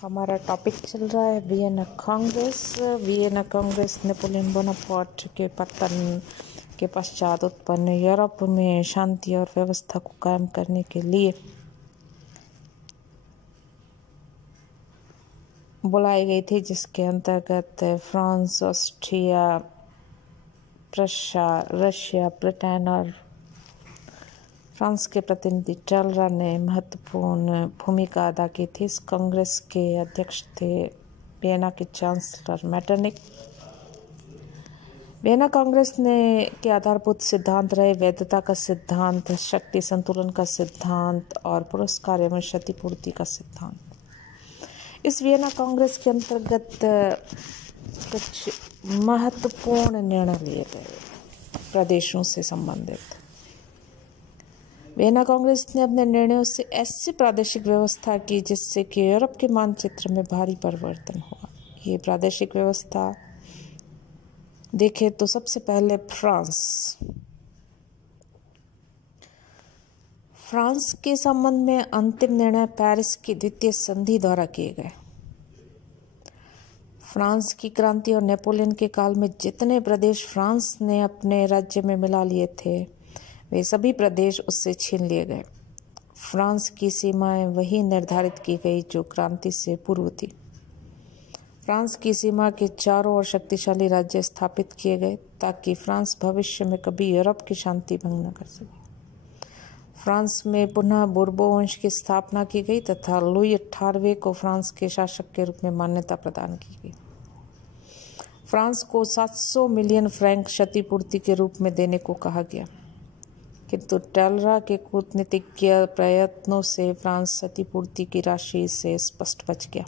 हमारा टॉपिक चल रहा है Vienna Congress. Vienna Congress Napoleon Bonaparte के पतन के पश्चात उत्पन्न यूरोप में शांति और व्यवस्था को कायम करने के लिए बुलाई गई थी, जिसके अंतर्गत France, Austria, Prussia, Russia, Britain और फ्रांस के प्रतिनिधि टेलरा ने महत्वपूर्ण भूमिका अदा की थी। इस कांग्रेस के अध्यक्ष थे वियना के चांसलर मेटरनिक। वियना कांग्रेस के आधारभूत सिद्धांत रहे वैधता का सिद्धांत, शक्ति संतुलन का सिद्धांत और पुरस्कार एवं क्षतिपूर्ति का सिद्धांत। इस वियना कांग्रेस के अंतर्गत कुछ महत्वपूर्ण निर्णय लिए गए प्रदेशों से संबंधित। वियना कांग्रेस ने अपने निर्णयों से ऐसी प्रादेशिक व्यवस्था की जिससे कि यूरोप के मानचित्र में भारी परिवर्तन हुआ। ये प्रादेशिक व्यवस्था देखें तो सबसे पहले फ्रांस के संबंध में अंतिम निर्णय पेरिस की द्वितीय संधि द्वारा किए गए। फ्रांस की क्रांति और नेपोलियन के काल में जितने प्रदेश फ्रांस ने अपने राज्य में मिला लिए थे, वे सभी प्रदेश उससे छीन लिए गए। फ्रांस की सीमाएं वही निर्धारित की गई जो क्रांति से पूर्व थी। फ्रांस की सीमा के चारों ओर शक्तिशाली राज्य स्थापित किए गए ताकि फ्रांस भविष्य में कभी यूरोप की शांति भंग न कर सके। फ्रांस में पुनः बोर्बो वंश की स्थापना की गई तथा लुई 18वें को फ्रांस के शासक के रूप में मान्यता प्रदान की गई। फ्रांस को 700 मिलियन फ्रैंक क्षतिपूर्ति के रूप में देने को कहा गया, किंतु टेलरा के कूटनीतिक प्रयत्नों से फ्रांस क्षतिपूर्ति की राशि से स्पष्ट बच गया।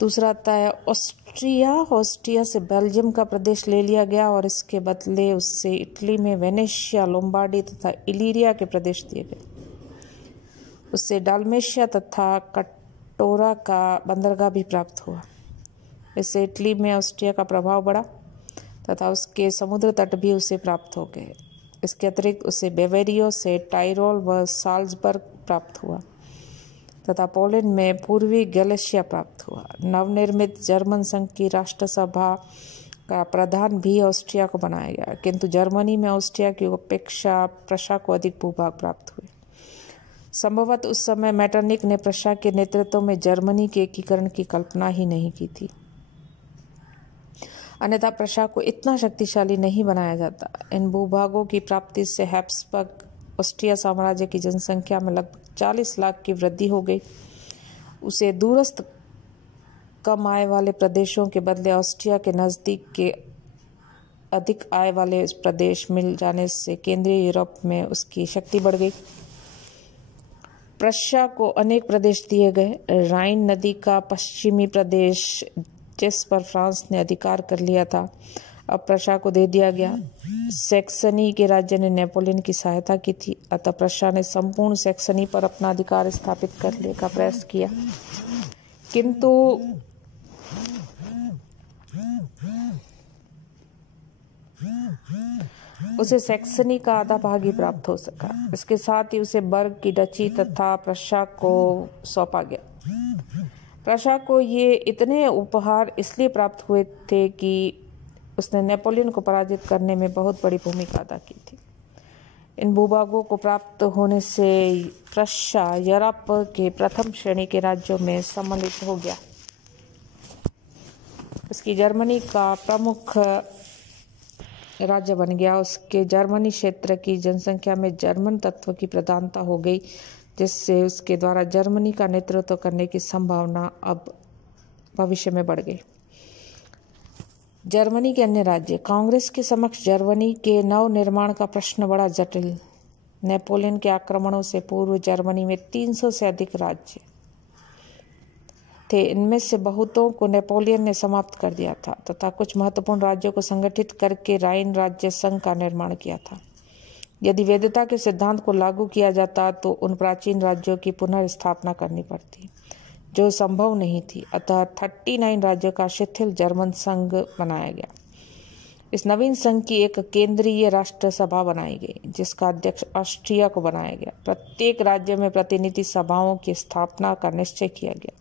दूसरा आता है ऑस्ट्रिया से बेल्जियम का प्रदेश ले लिया गया और इसके बदले उससे इटली में वेनेशिया, लोम्बार्डी तथा इलीरिया के प्रदेश दिए गए। उससे डाल्मेशिया तथा कटोरा का बंदरगाह भी प्राप्त हुआ। इससे इटली में ऑस्ट्रिया का प्रभाव बढ़ा तथा उसके समुद्र तट भी उसे प्राप्त हो गए। इसके अतिरिक्त उसे बेवेरियो से टाइरोल व साल्जबर्ग प्राप्त हुआ तथा पोलैंड में पूर्वी गैलिशिया प्राप्त हुआ। नवनिर्मित जर्मन संघ की राष्ट्रसभा का प्रधान भी ऑस्ट्रिया को बनाया गया, किंतु जर्मनी में ऑस्ट्रिया की अपेक्षा प्रशा को अधिक भूभाग प्राप्त हुए। संभवतः उस समय मेटरनिक ने प्रशा के नेतृत्व में जर्मनी के एकीकरण की कल्पना ही नहीं की थी, अन्यथा प्रशा को इतना शक्तिशाली नहीं बनाया जाता। इन भूभागों की प्राप्ति से हैब्सबर्ग ऑस्ट्रिया साम्राज्य की जनसंख्या में लगभग 40 लाख की वृद्धि हो गई। उसे दूरस्थ कम आय वाले प्रदेशों के बदले ऑस्ट्रिया के नज़दीक के अधिक आय वाले प्रदेश मिल जाने से केंद्रीय यूरोप में उसकी शक्ति बढ़ गई। प्रशा को अनेक प्रदेश दिए गए। राइन नदी का पश्चिमी प्रदेश जिस पर फ्रांस ने अधिकार कर लिया था, अब प्रशा को दे दिया गया। सैक्सनी के राज्य ने नेपोलियन की सहायता की थी, अतः प्रशा ने संपूर्ण सैक्सनी पर अपना अधिकार स्थापित करने का प्रयास किया, किंतु उसे सैक्सनी का आधा भाग ही प्राप्त हो सका। इसके साथ ही उसे बर्ग की डची तथा प्रशा को सौंपा गया। प्रशा को ये इतने उपहार इसलिए प्राप्त हुए थे कि उसने नेपोलियन को पराजित करने में बहुत बड़ी भूमिका अदा की थी। इन भूभागों को प्राप्त होने से प्रशा यूरोप के प्रथम श्रेणी के राज्यों में सम्मिलित हो गया। उसकी जर्मनी का प्रमुख राज्य बन गया। उसके जर्मनी क्षेत्र की जनसंख्या में जर्मन तत्व की प्रधानता हो गई, जिससे उसके द्वारा जर्मनी का नेतृत्व करने की संभावना अब भविष्य में बढ़ गई। जर्मनी के अन्य राज्य। कांग्रेस के समक्ष जर्मनी के नव निर्माण का प्रश्न बड़ा जटिल। नेपोलियन के आक्रमणों से पूर्व जर्मनी में 300 से अधिक राज्य थे। इनमें से बहुतों को नेपोलियन ने समाप्त कर दिया था तथा कुछ महत्वपूर्ण राज्यों को संगठित करके राइन राज्य संघ का निर्माण किया था। यदि वैधता के सिद्धांत को लागू किया जाता तो उन प्राचीन राज्यों की पुनर्स्थापना करनी पड़ती, जो संभव नहीं थी। अतः 39 राज्यों का शिथिल जर्मन संघ बनाया गया। इस नवीन संघ की एक केंद्रीय राष्ट्र सभा बनाई गई, जिसका अध्यक्ष ऑस्ट्रिया को बनाया गया। प्रत्येक राज्य में प्रतिनिधि सभाओं की स्थापना का निश्चय किया गया।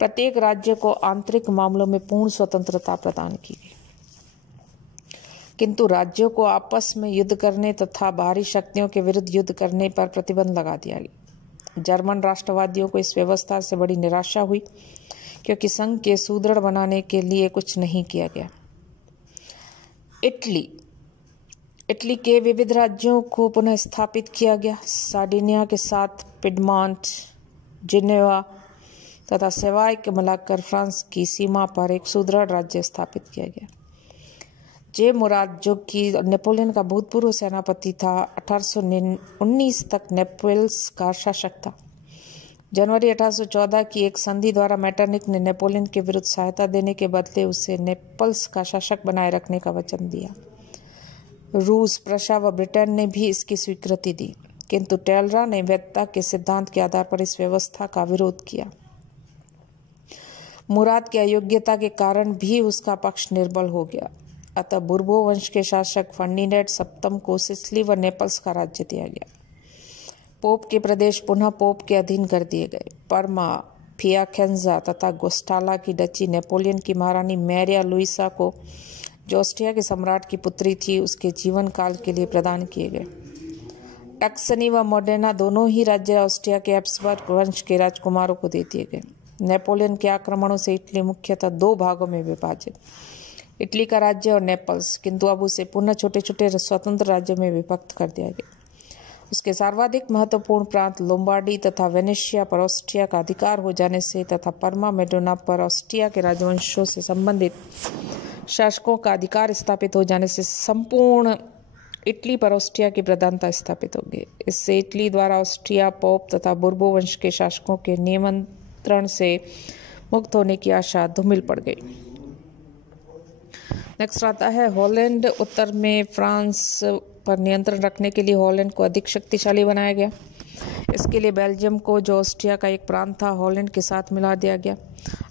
प्रत्येक राज्य को आंतरिक मामलों में पूर्ण स्वतंत्रता प्रदान की गई, किंतु राज्यों को आपस में युद्ध करने तथा बाहरी शक्तियों के विरुद्ध युद्ध करने पर प्रतिबंध लगा दिया गया। जर्मन राष्ट्रवादियों को इस व्यवस्था से बड़ी निराशा हुई, क्योंकि संघ के सुदृढ़ बनाने के लिए कुछ नहीं किया गया। इटली के विविध राज्यों को पुनः स्थापित किया गया। सार्डिनिया के साथ पिडमॉन्ट, जिनेवा तथा सेवाय के मिलाकर फ्रांस की सीमा पर एक सुदृढ़ राज्य स्थापित किया गया। जे मुराद, जो कि नेपोलियन का भूतपूर्व सेनापति था, 1819 तक नेपल्स का शासक था। जनवरी 1814 की एक संधि द्वारा मेटरनिक ने नेपोलियन के विरुद्ध सहायता देने के बदले उसे नेपल्स का शासक बनाए रखने का वचन दिया। रूस, प्रशा व ब्रिटेन ने भी इसकी स्वीकृति दी, किंतु टेलरा ने वैधता के सिद्धांत के आधार पर इस व्यवस्था का विरोध किया। मुराद की अयोग्यता के कारण भी उसका पक्ष निर्बल हो गया। अतः बुर्बो वंश के शासक फर्डिनेंड सप्तम को सिसिली व नेपल्स का राज्य दिया गया। पोप के प्रदेश पुनः पोप के अधीन कर दिए गए। परमा, पियाखेंजा तथा गोस्टाला की डची नेपोलियन की महारानी मैरिया लुइसा को, जो ऑस्ट्रिया के सम्राट की पुत्री थी, उसके जीवन काल के लिए प्रदान किए गए। टक्सनी व मोडेना दोनों ही राज्य ऑस्ट्रिया के हैब्सबर्ग वंश के राजकुमारों को दे दिए गए। नेपोलियन के आक्रमणों से इटली मुख्यतः दो भागों में विभाजित, इटली का राज्य और नेपल्स, किंतु अब उसे पुनः छोटे छोटे स्वतंत्र राज्यों में विभक्त कर दिया गया। उसके सर्वाधिक महत्वपूर्ण प्रांत लोम्बार्डी तथा वेनेशिया पर ऑस्ट्रिया का अधिकार हो जाने से तथा परमा मेडोना पर ऑस्ट्रिया के राजवंशों से संबंधित शासकों का अधिकार स्थापित हो जाने से संपूर्ण इटली पर ऑस्ट्रिया की प्रधानता स्थापित हो गई। इससे इटली द्वारा ऑस्ट्रिया, पोप तथा बुर्बो वंश के शासकों के नियंत्रण से मुक्त होने की आशा धूमिल पड़ गई। नेक्स्ट आता है हॉलैंड। उत्तर में फ्रांस पर नियंत्रण रखने के लिए हॉलैंड को अधिक शक्तिशाली बनाया गया। इसके लिए बेल्जियम को, जो ऑस्ट्रिया का एक प्रांत था, हॉलैंड के साथ मिला दिया गया।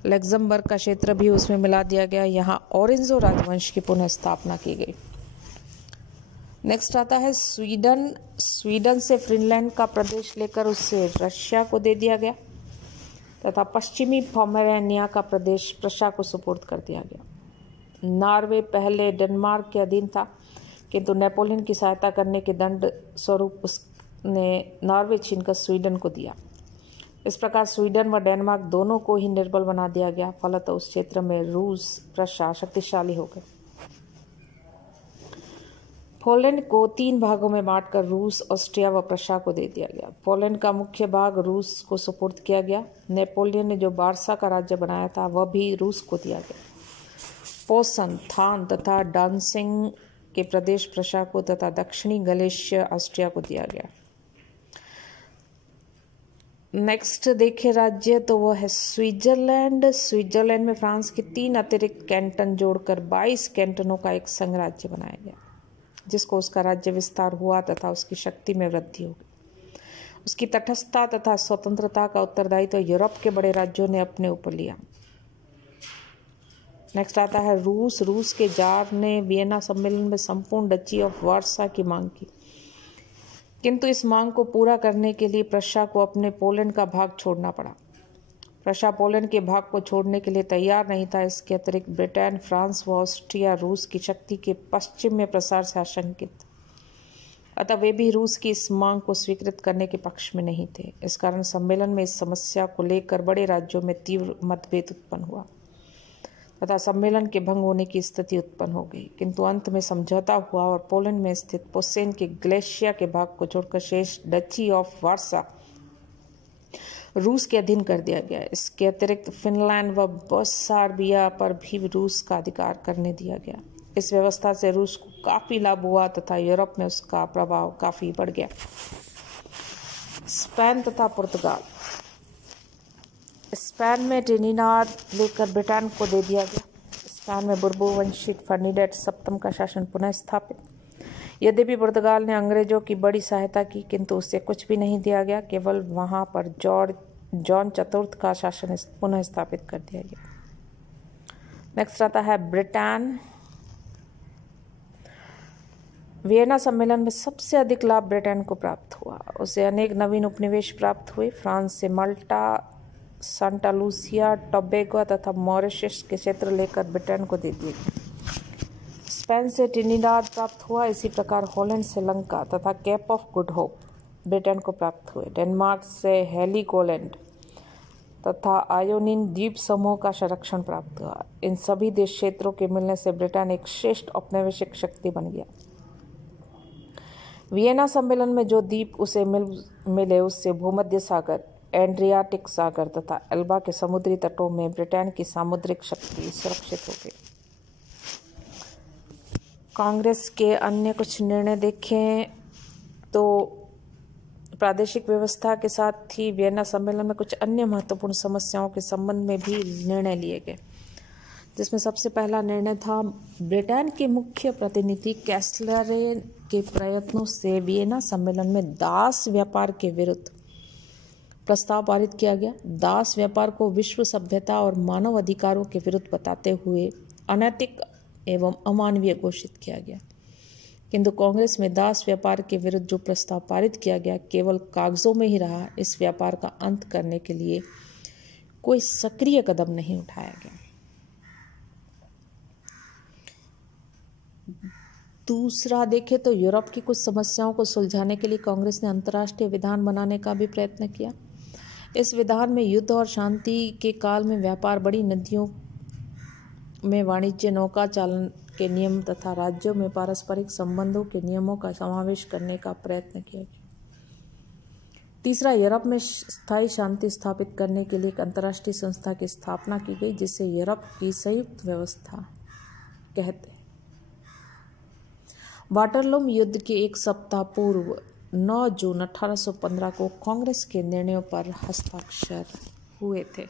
लग्जमबर्ग का क्षेत्र भी उसमें मिला दिया गया। यहाँ ऑरेंजो राजवंश की पुनः स्थापना की गई। नेक्स्ट आता है स्वीडन। स्वीडन से फिनलैंड का प्रदेश लेकर उसे रशिया को दे दिया गया तथा पश्चिमी पोमेरानिया का प्रदेश प्रशा को सुपुर्द कर दिया गया। नॉर्वे पहले डेनमार्क के अधीन था, किंतु नेपोलियन की सहायता करने के दंड स्वरूप उसने नॉर्वे छीनकर स्वीडन को दिया। इस प्रकार स्वीडन व डेनमार्क दोनों को ही निर्बल बना दिया गया। फलतः उस क्षेत्र में रूस, प्रशा शक्तिशाली हो गए। पोलैंड को 3 भागों में बांटकर रूस, ऑस्ट्रिया व प्रशा को दे दिया गया। पोलैंड का मुख्य भाग रूस को सुपुर्द किया गया। नेपोलियन ने जो बारसा का राज्य बनाया था, वह भी रूस को दिया गया। पोसन, थान तथा डांसिंग के प्रदेश प्रशा को तथा दक्षिणी गलेशिया ऑस्ट्रिया को दिया गया। नेक्स्ट देखे राज्य, तो वह है स्विट्जरलैंड। स्विट्जरलैंड में फ्रांस के 3 अतिरिक्त कैंटन जोड़कर 22 कैंटनों का एक संघ राज्य बनाया गया, जिसको उसका राज्य विस्तार हुआ तथा उसकी शक्ति में वृद्धि हो गई। उसकी तटस्थता तथा स्वतंत्रता का उत्तरदायित्व यूरोप के बड़े राज्यों ने अपने ऊपर लिया। नेक्स्ट आता है रूस। रूस के जार ने वियना सम्मेलन में संपूर्ण डची ऑफ वार्सा की मांग की, किंतु इस मांग को पूरा करने के लिए प्रशा को अपने पोलैंड का भाग छोड़ना पड़ा। प्रशा पोलैंड के भाग को छोड़ने के लिए तैयार नहीं था। इसके अतिरिक्त ब्रिटेन, फ्रांस व ऑस्ट्रिया रूस की शक्ति के पश्चिम में प्रसार से आशंकित, अतः वे भी रूस की इस मांग को स्वीकृत करने के पक्ष में नहीं थे। इस कारण सम्मेलन में इस समस्या को लेकर बड़े राज्यों में तीव्र मतभेद उत्पन्न हुआ तथा सम्मेलन के भंग होने की स्थिति उत्पन्न हो गई। किंतु अंत में समझौता हुआ और पोलैंड में स्थित पोसेन के ग्लेशिया के भाग को छोड़कर शेष डची ऑफ वार्सा रूस के अधीन कर दिया गया। इसके अतिरिक्त फिनलैंड व बसार्बिया पर भी रूस का अधिकार करने दिया गया। इस व्यवस्था से रूस को काफी लाभ हुआ तथा यूरोप में उसका प्रभाव काफी बढ़ गया। स्पेन तथा पुर्तगाल। स्पेन में ट्रिनिडाद लेकर ब्रिटेन को दे दिया गया। स्पेन में बुर्बो वंशित फर्डिनेंड सप्तम का शासन पुनः स्थापित। यद्यपि पुर्तगाल ने अंग्रेजों की बड़ी सहायता की, किंतु उससे कुछ भी नहीं दिया गया। केवल वहां पर जॉन चतुर्थ का शासन पुनः स्थापित कर दिया गया। नेक्स्ट आता है ब्रिटेन। वियना सम्मेलन में सबसे अधिक लाभ ब्रिटेन को प्राप्त हुआ। उसे अनेक नवीन उपनिवेश प्राप्त हुए। फ्रांस से माल्टा, सांता लूसिया, टोबैगो तथा मॉरिशस के क्षेत्र लेकर ब्रिटेन को दे दिए गए। स्पेन से ट्रिनिडाद प्राप्त हुआ। इसी प्रकार हॉलैंड, श्रीलंका तथा Cape of Good Hope Britain को प्राप्त हुए। डेनमार्क से हेलिगोलैंड तथा आयोनीन द्वीप समूह का संरक्षण प्राप्त हुआ। इन सभी देश क्षेत्रों के मिलने से ब्रिटेन एक श्रेष्ठ औपनिवेशिक शक्ति बन गया। वियना सम्मेलन में जो द्वीप उसे मिले उससे भूमध्य सागर, एड्रियाटिक सागर तथा एल्बा के समुद्री तटों में ब्रिटेन की सामुद्रिक शक्ति सुरक्षित हो गई। कांग्रेस के अन्य कुछ निर्णय देखें तो प्रादेशिक व्यवस्था के साथ ही वियना सम्मेलन में कुछ अन्य महत्वपूर्ण समस्याओं के संबंध में भी निर्णय लिए गए, जिसमें सबसे पहला निर्णय था ब्रिटेन के मुख्य प्रतिनिधि कैसलरे के प्रयत्नों से वियना सम्मेलन में दास व्यापार के विरुद्ध प्रस्ताव पारित किया गया। दास व्यापार को विश्व सभ्यता और मानव अधिकारों के विरुद्ध बताते हुए अनैतिक एवं अमानवीय घोषित किया गया। किंतु कांग्रेस में दास व्यापार के विरुद्ध जो प्रस्ताव पारित किया गया केवल कागजों में ही रहा। इस व्यापार का अंत करने के लिए कोई सक्रिय कदम नहीं उठाया गया। दूसरा देखें तो यूरोप की कुछ समस्याओं को सुलझाने के लिए कांग्रेस ने अंतर्राष्ट्रीय विधान बनाने का भी प्रयत्न किया। इस विधान में युद्ध और शांति के काल में व्यापार, बड़ी नदियों में वाणिज्य, नौका चालन के नियम तथा राज्यों में पारस्परिक संबंधों के नियमों का समावेश करने का प्रयत्न किया गया। तीसरा, यूरोप में स्थायी शांति स्थापित करने के लिए एक अंतर्राष्ट्रीय संस्था की स्थापना की गई, जिसे यूरोप की संयुक्त व्यवस्था कहते हैं। वाटरलू युद्ध के एक सप्ताह पूर्व 9 जून 1815 को कांग्रेस के निर्णयों पर हस्ताक्षर हुए थे।